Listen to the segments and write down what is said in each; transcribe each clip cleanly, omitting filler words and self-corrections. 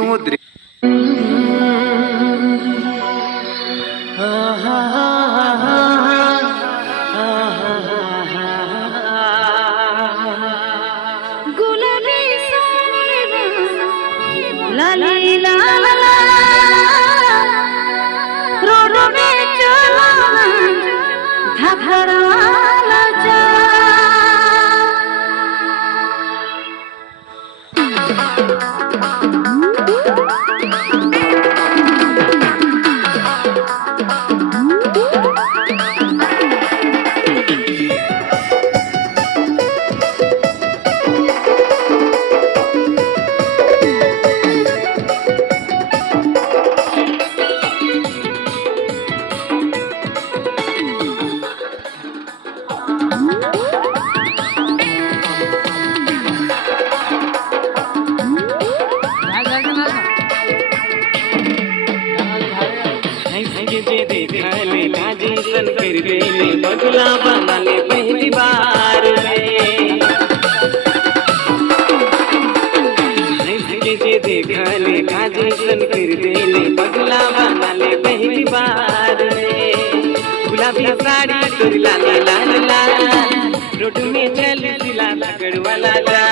समुद्र गुलाबी लाली लाला रोड में चलो धड़ाला जा कर देने बदला बना ले पहली बार जे देखा ले काजल कर देने बदला बना ले पहली बार गुलाबी साड़ी तोरी लाल लाल लाल रोड में चल सिला लगड़ वाला जा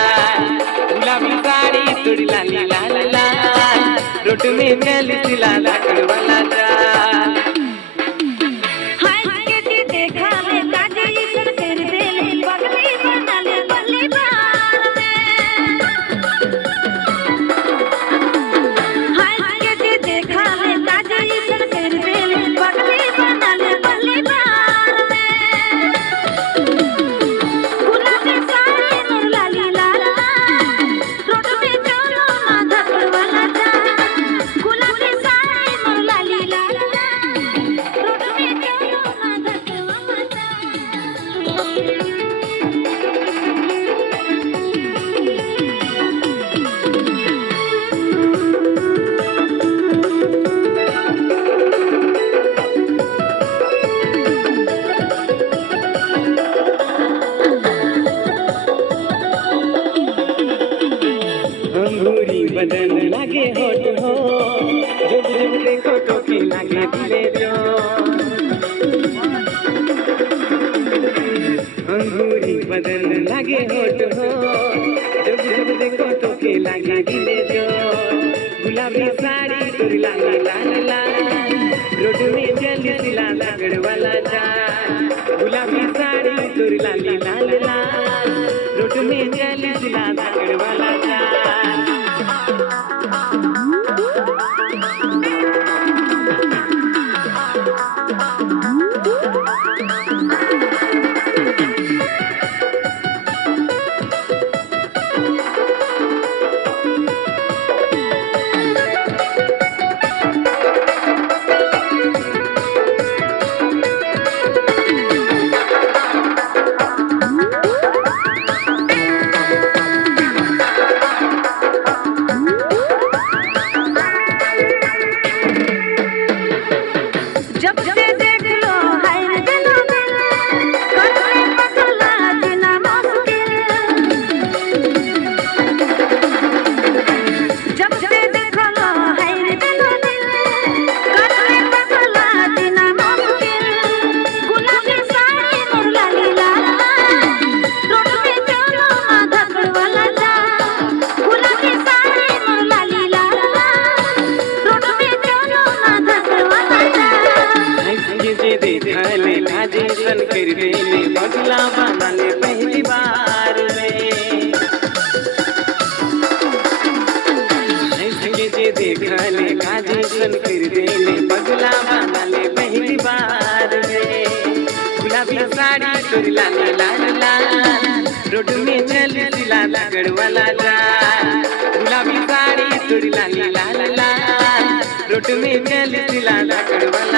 गुलाबी साड़ी तोरी लाल लाल लाल रोड में चल सिला लगड़ वाला जा बदन लागे होठ हो जब जब देखो तो की लागे दिले जो अंगूरी बदन लागे होठ हो जब जब देखो तो की लागे दिले जो गुलाबी साड़ी तोरी लाल लाल लाल रोड में चल सिला लगड़ वाला जा गुलाबी साड़ी तोरी लाल लाल लाल रोड में चल सिला लगड़ वाला जा कर देने बदला बना ले पहली बार जे देखा ले काजल कर देने बदला बना ले पहली बार गुलाबी साड़ी तोरी लाल लाल लाल रोड में चल सिला लगड़ वाला जा गुलाबी साड़ी तोरी लाल लाल लाल रोड में चल सिला लगड़ वाला